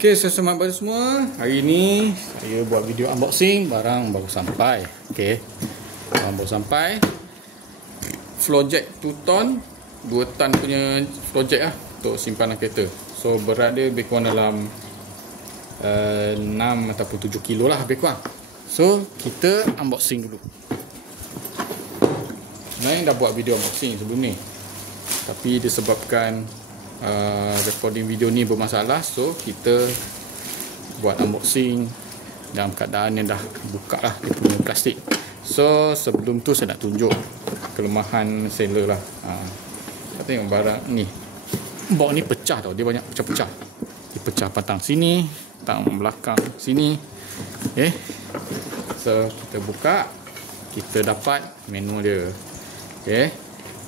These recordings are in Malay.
Okay, selamat pagi semua. Hari ni saya buat video unboxing barang baru sampai. Okay, barang baru sampai. Flowjack 2 ton, 2 ton punya flowjack lah untuk simpanan kereta. So berat dia lebih kurang dalam 6 ataupun 7 kilo lah lebih kurang. So kita unboxing dulu. Sebenarnya dah buat video unboxing sebelum ni, tapi disebabkan recording video ni bermasalah, so kita buat unboxing dalam keadaan yang dah buka lah dia punya plastik. So sebelum tu saya nak tunjuk kelemahan seller lah. Kita tengok barang ni, box ni pecah tau, dia banyak pecah-pecah. Dia pecah patang sini, patang belakang sini. Okay, so kita buka, kita dapat manual dia. Okay,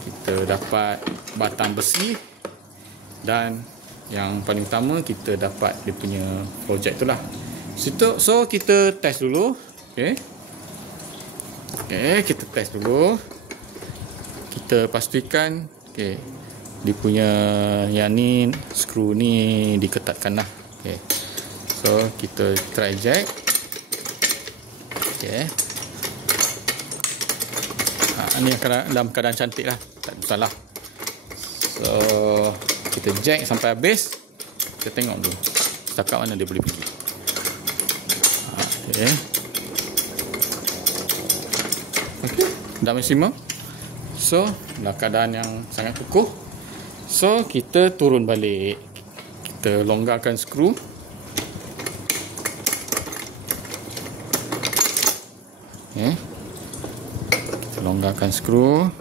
kita dapat batang besi, dan yang paling utama kita dapat dia punya projek tu lah. So kita test dulu. Okay, kita test dulu. Kita pastikan okay, dia punya yang ni, skru ni diketatkan lah. Okay, so kita try jack. Okay, ni dalam keadaan cantik lah, tak ada masalah. So kita jack sampai habis. Kita tengok dulu setakat mana dia boleh pergi. Okay, dah maksimum. So dalam keadaan yang sangat kukuh. So kita turun balik, kita longgarkan skru. Okay, kita longgarkan skru.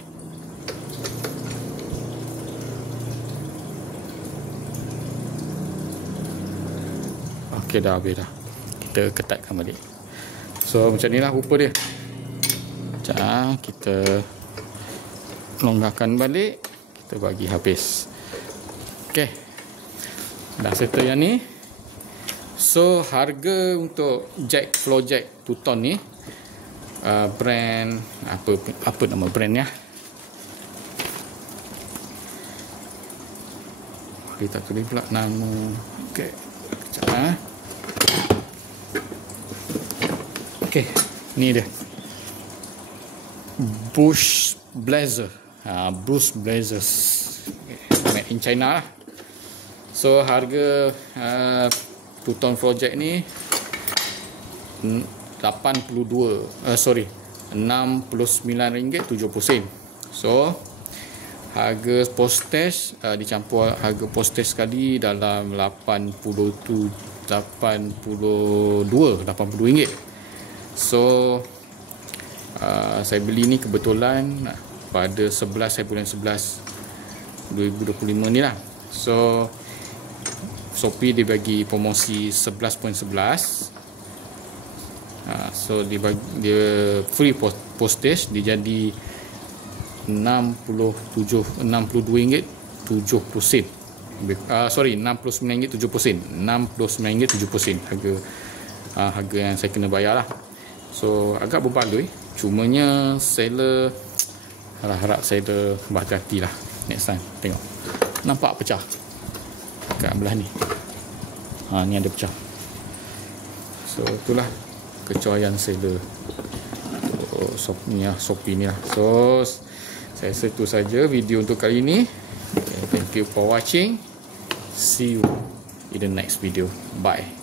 Okay, dah habis dah. Kita ketatkan balik. So macam ni lah rupa dia. Sekejap, kita longgarkan balik, kita bagi habis. Okay, dah settle yang ni. So harga untuk jack, flow jack 2 ton ni, brand apa nama brandnya? Dia tak tulis pula nama. Okay, sekejap. Okay, ni dia, Bush Blazer. Bush Blazers, made in China lah. So harga 2 ton project ni RM69.70. So harga postage dicampur harga postage sekali dalam RM80. So saya beli ni kebetulan pada 11 bulan 11 2025 ni lah. So Shopee dia bagi promosi 11.11. So dia free postage, dia jadi RM62.70. Sorry, RM69.70. Harga yang saya kena bayar lah. So agak berbaloi. Cumanya seller, harap seller berhati-hati lah next time. Tengok, nampak pecah kat belah ni. Ni ada pecah. So itulah kecoyan seller Shopee ni lah. So saya rasa itu saja video untuk kali ini. Thank you for watching. See you in the next video. Bye.